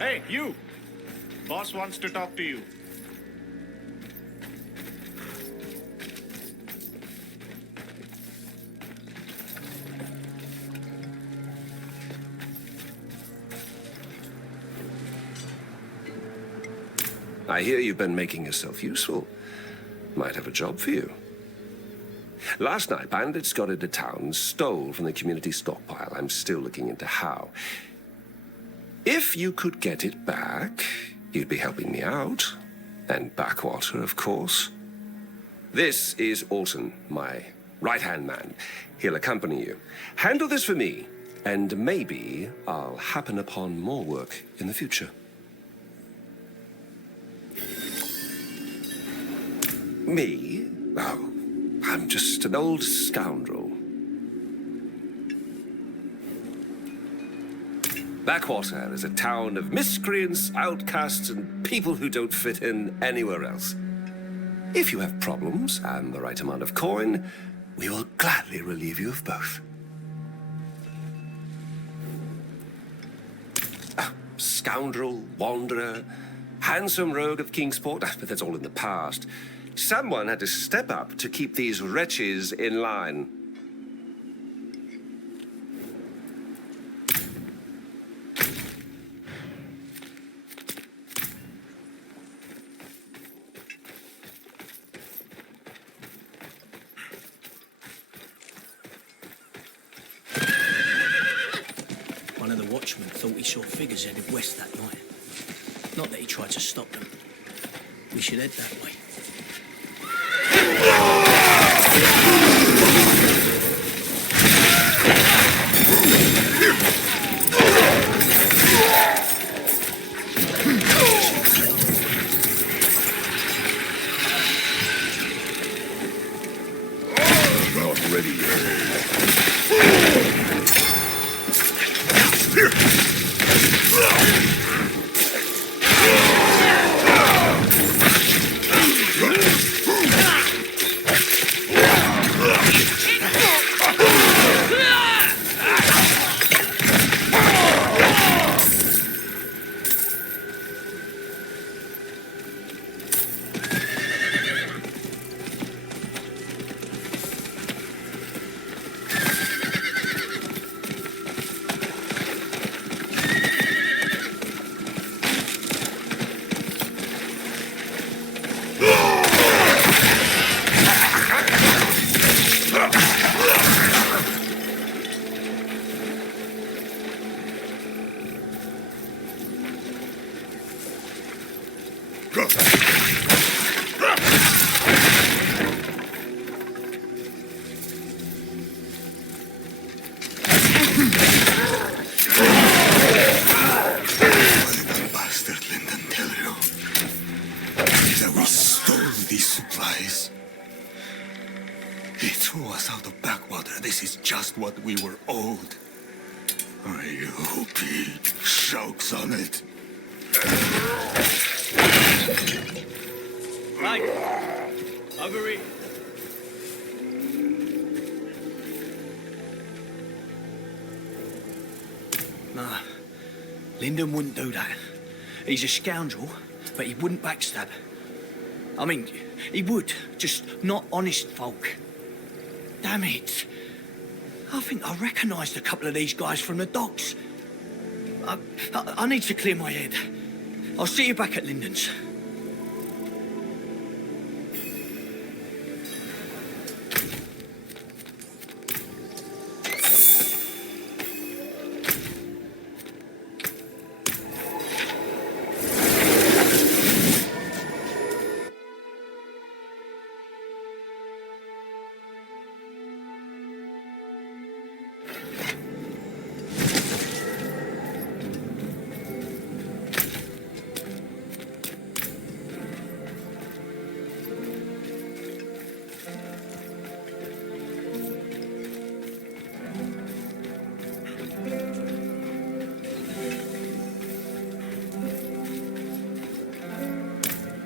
Hey, you! Boss wants to talk to you. I hear you've been making yourself useful. Might have a job for you. Last night, bandits got into town and stole from the community stockpile. I'm still looking into how. If you could get it back, you'd be helping me out. And Backwater, of course. This is Alton, my right-hand man. He'll accompany you. Handle this for me, and maybe I'll happen upon more work in the future. Me? Oh, I'm just an old scoundrel. Backwater is a town of miscreants, outcasts, and people who don't fit in anywhere else. If you have problems and the right amount of coin, we will gladly relieve you of both. Scoundrel, wanderer, handsome rogue of Kingsport, but that's all in the past. Someone had to step up to keep these wretches in line. One of the watchmen thought he saw figures headed west that night. Not that he tried to stop them. We should head that way. Not ready yet. What we were owed. I hope he chokes on it. Right. Over here. Nah. Lyndon wouldn't do that. He's a scoundrel, but he wouldn't backstab. I mean, he would, just not honest folk. Damn it. I think I recognised a couple of these guys from the docks. I need to clear my head. I'll see you back at Lyndon's.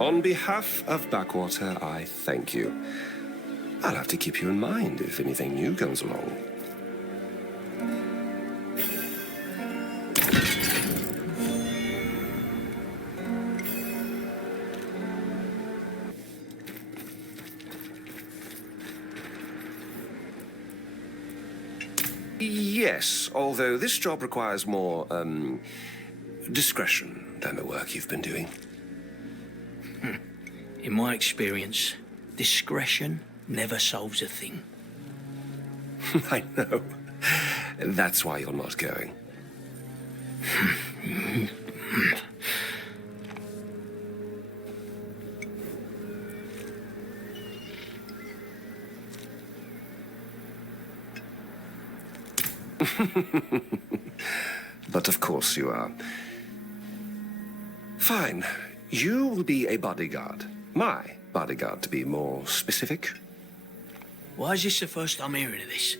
On behalf of Backwater, I thank you. I'll have to keep you in mind if anything new comes along. Yes, although this job requires more, discretion than the work you've been doing. In my experience, discretion never solves a thing. I know. That's why you're not going. But of course you are. Fine. You will be a bodyguard. My bodyguard, to be more specific. Why is this the first I'm hearing of this?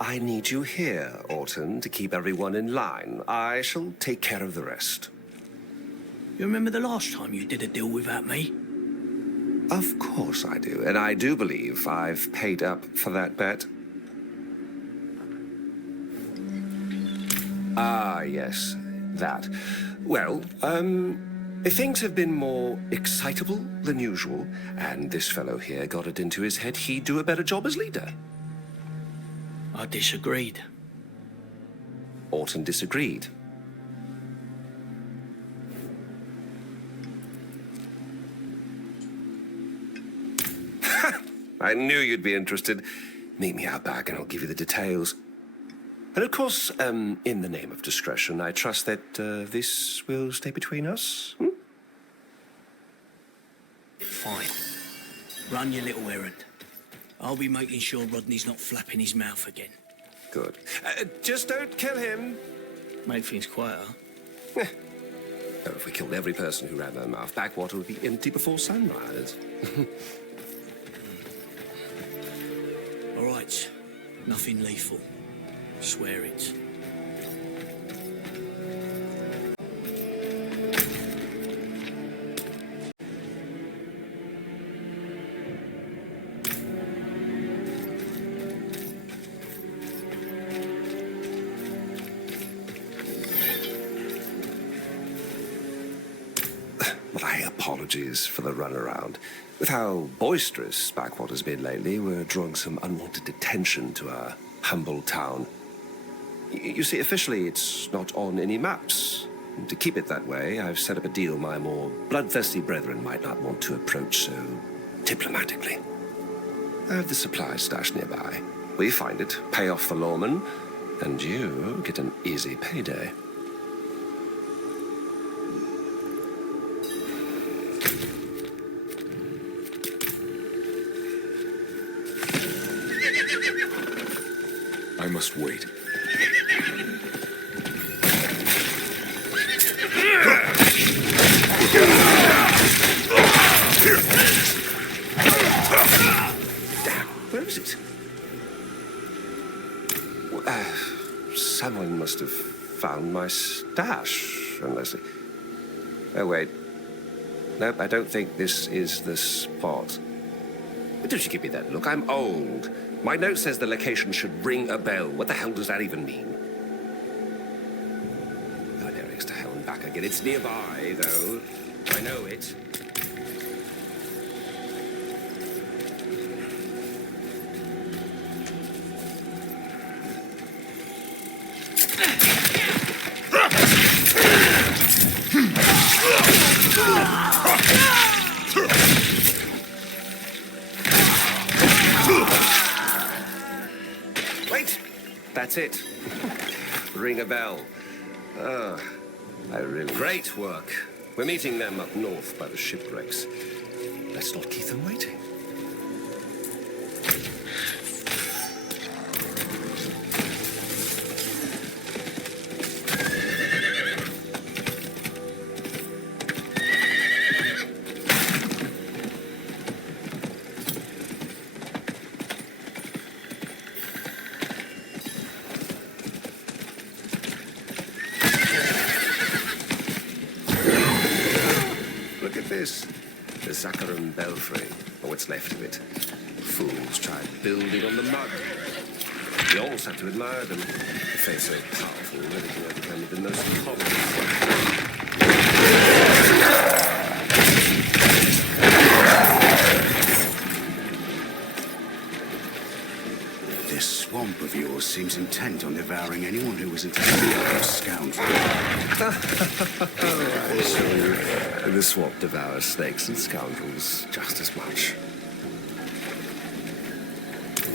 I need you here, Orton, to keep everyone in line. I shall take care of the rest. You remember the last time you did a deal without me? Of course I do, and I do believe I've paid up for that bet. Ah, yes, that. Well, things have been more excitable than usual, and this fellow here got it into his head he'd do a better job as leader. I disagreed. Orton disagreed. I knew you'd be interested. Meet me out back and I'll give you the details. And of course, in the name of discretion, I trust that this will stay between us. Hmm? Fine. Run your little errand. I'll be making sure Rodney's not flapping his mouth again. Good. Just don't kill him. Make things quieter. Oh, if we killed every person who ran their mouth, Backwater would be empty before sunrise. All right. Nothing lethal. Swear it. My apologies for the runaround. With how boisterous Backwater's been lately, we're drawing some unwanted attention to our humble town. You see, officially, it's not on any maps. And to keep it that way, I've set up a deal my more bloodthirsty brethren might not want to approach so diplomatically. I have the supplies stashed nearby. We find it, pay off the lawman, and you get an easy payday. I must wait. Damn, where is it? Someone must have found my stash, unless it... Oh, wait. Nope, I don't think this is the spot. Don't you give me that look? I'm old. My note says the location should ring a bell. What the hell does that even mean? Oh, there it is, to hell and back again. It's nearby, though. I know it. Wait! That's it. Ring a bell. Ah, I really... Great work. We're meeting them up north by the shipwrecks. Let's not keep them waiting. Look at this. The Zakarum Belfry, or what's left of it. Fools tried building on the mud. We all have to admire them. The faith's so powerful that it can overcome even the most common. This swamp of yours seems intent on devouring anyone who isn't a Lyndon the Scoundrel. I'm sure the swamp devours snakes and scoundrels just as much.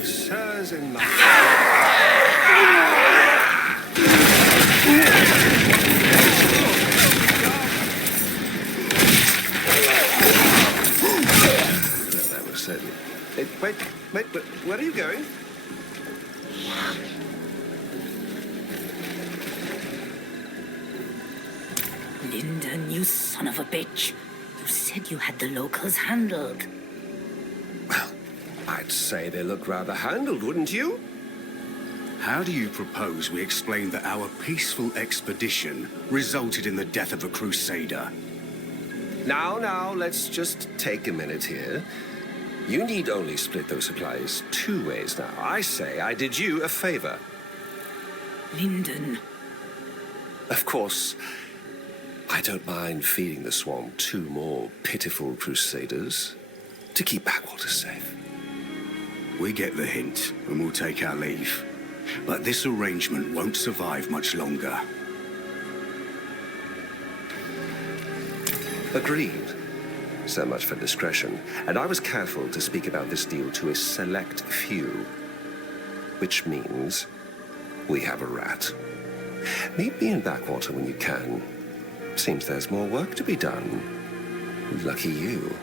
Sirs in my... No, that was certainly... Wait, where are you going? Lyndon, you son of a bitch. You said you had the locals handled. Well, I'd say they look rather handled, wouldn't you? How do you propose we explain that our peaceful expedition resulted in the death of a crusader? Now, let's just take a minute here. You need only split those supplies 2 ways now. I say I did you a favor. Lyndon. Of course, I don't mind feeding the swamp 2 more pitiful crusaders to keep Backwater safe. We get the hint, and we'll take our leave. But this arrangement won't survive much longer. Agreed. So much for discretion. And I was careful to speak about this deal to a select few. Which means we have a rat. Meet me in Backwater when you can. Seems there's more work to be done. Lucky you.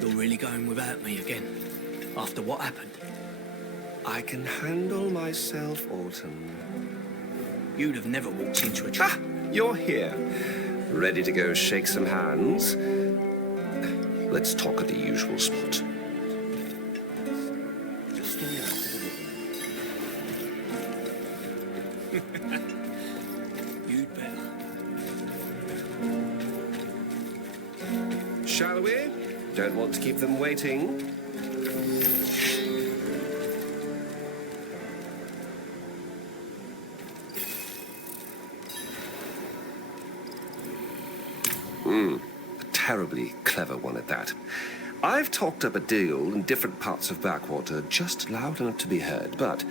You're really going without me again? After what happened? I can handle myself, Alton. You'd have never walked into a Ah, you're here. Ready to go shake some hands? Let's talk at the usual spot. You'd better. Shall we? Don't want to keep them waiting. A terribly clever one at that. I've talked up a deal in different parts of Backwater, just loud enough to be heard, but,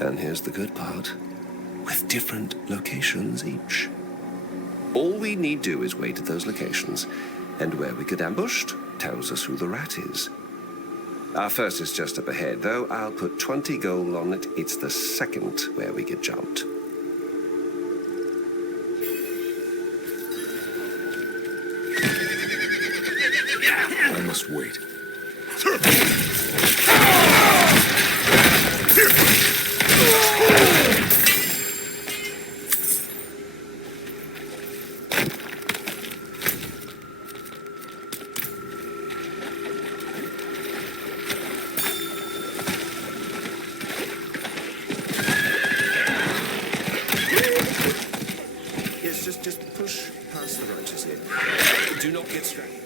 and here's the good part, with different locations each. All we need do is wait at those locations, and where we get ambushed tells us who the rat is. Our first is just up ahead, though I'll put 20 gold on it. It's the second where we get jumped. I must wait. Yes, just push past the roaches here. Do not get stranded.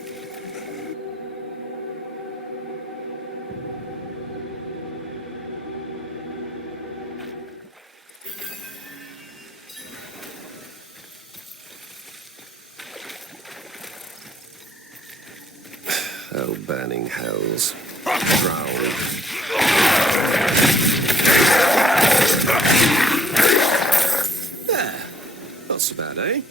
Oh, burning hells. Drown. There. Not so bad, eh?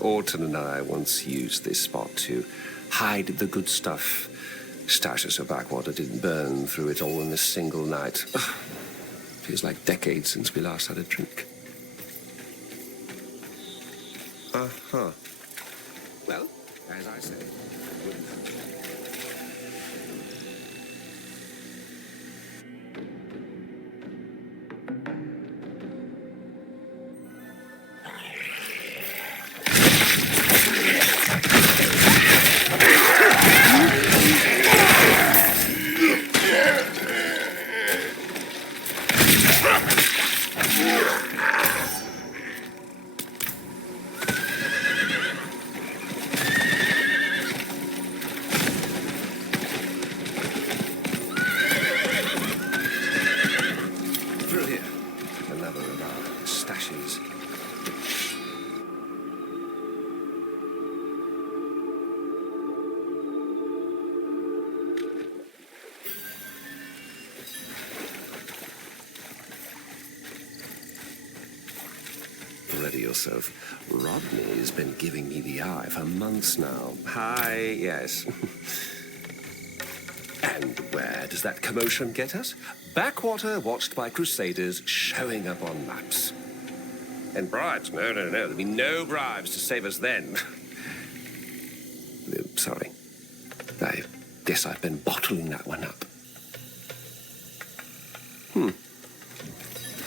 Orton and I once used this spot to hide the good stuff. Stash us so Backwater didn't burn through it all in a single night. Ugh. Feels like decades since we last had a drink. Uh-huh. Well, as I say, wouldn't hurt you. of Rodney's been giving me the eye for months now. Hi, yes. And where does that commotion get us? Backwater watched by crusaders showing up on maps. And bribes? No. There'll be no bribes to save us then. Sorry. I guess I've been bottling that one up.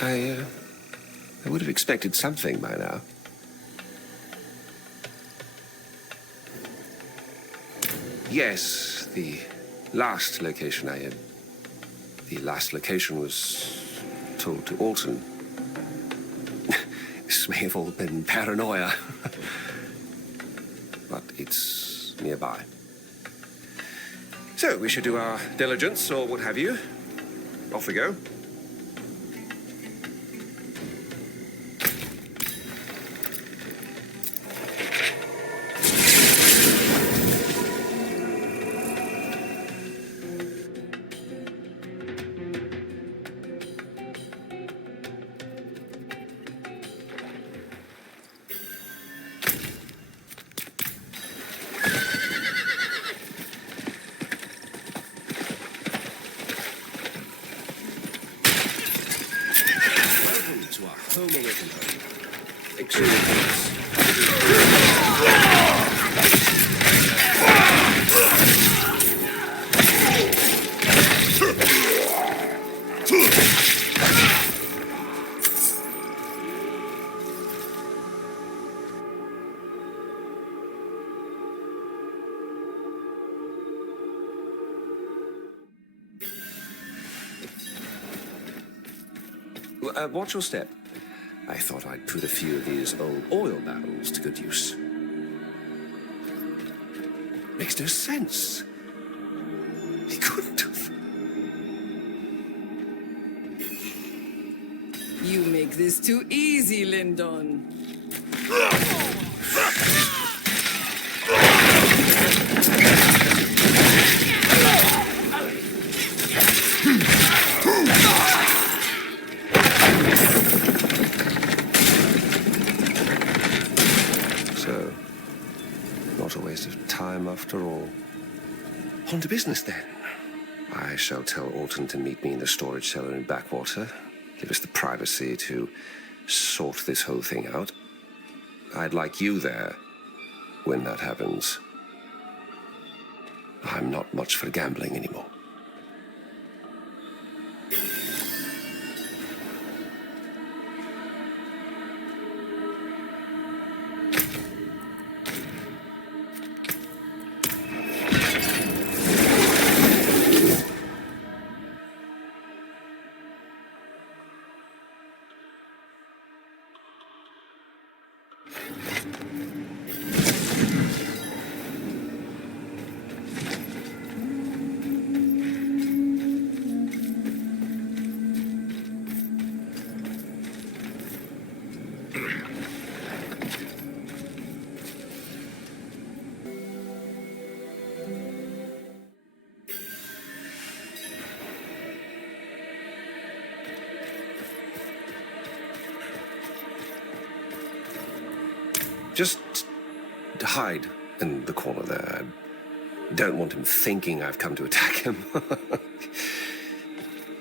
I would have expected something by now. Yes, the last location was told to Alton. This may have all been paranoia. But it's nearby. So, we should do our diligence, or what have you. Off we go. Home away from home. Experience. Watch your step. I thought I'd put a few of these old oil barrels to good use. Makes no sense. He couldn't have. You make this too easy, Lyndon. So, not a waste of time after all. On to business then. I shall tell Alton to meet me in the storage cellar in Backwater. Give us the privacy to sort this whole thing out. I'd like you there when that happens. I'm not much for gambling anymore. Just hide in the corner there. I don't want him thinking I've come to attack him.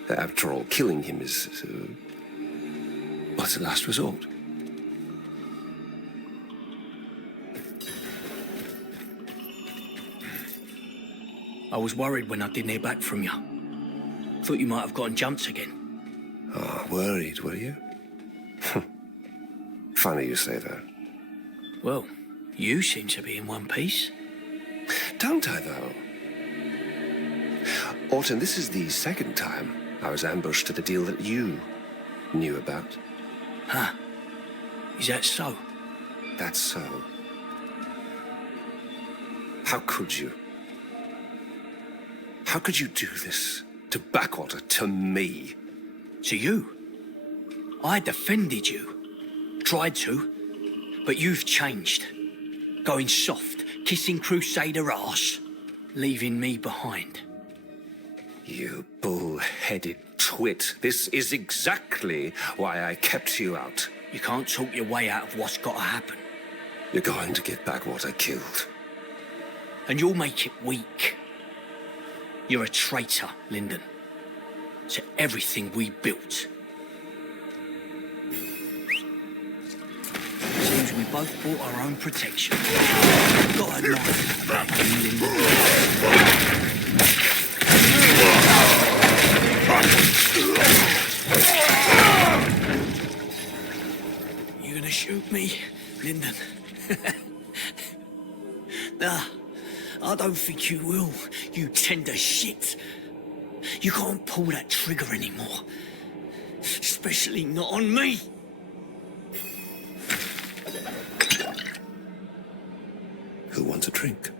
After all, killing him is... what's the last resort? I was worried when I didn't hear back from you. Thought you might have gotten jumps again. Oh, worried, were you? Funny you say that. Well, you seem to be in one piece. Don't I, though? Alton, this is the second time I was ambushed at a deal that you knew about. Huh. Is that so? That's so. How could you? How could you do this to Backwater, to me? To you? I defended you. Tried to. But you've changed. Going soft, kissing Crusader arse, leaving me behind. You bull-headed twit. This is exactly why I kept you out. You can't talk your way out of what's got to happen. You're going to get Backwater killed. And you'll make it weak. You're a traitor, Lyndon, to everything we built. Seems we both bought our own protection. Got a knife back in Lyndon. You gonna shoot me, Lyndon? Nah, I don't think you will, you tender shit. You can't pull that trigger anymore. Especially not on me. Who wants a drink?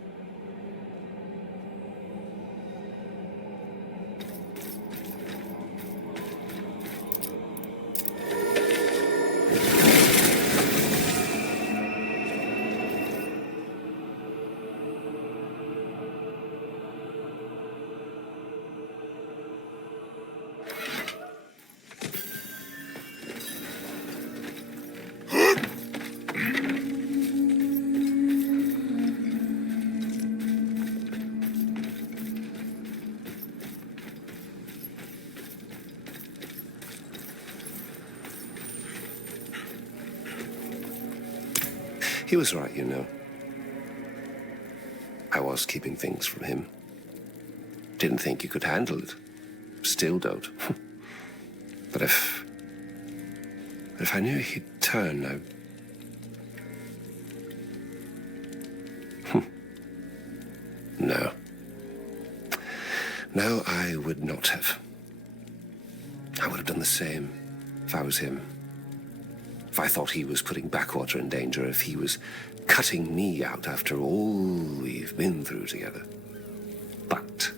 He was right, you know. I was keeping things from him. Didn't think you could handle it. Still don't. But if I knew he'd turn, No. No, I would not have. I would have done the same if I was him. If I thought he was putting Backwater in danger, if he was cutting me out after all we've been through together. But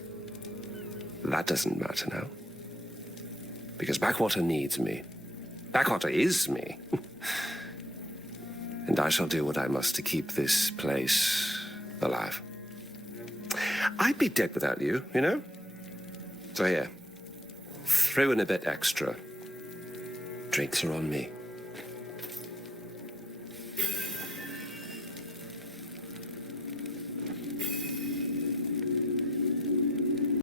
that doesn't matter now. Because Backwater needs me. Backwater is me. And I shall do what I must to keep this place alive. I'd be dead without you, you know? So here, throw in a bit extra. Drinks are on me.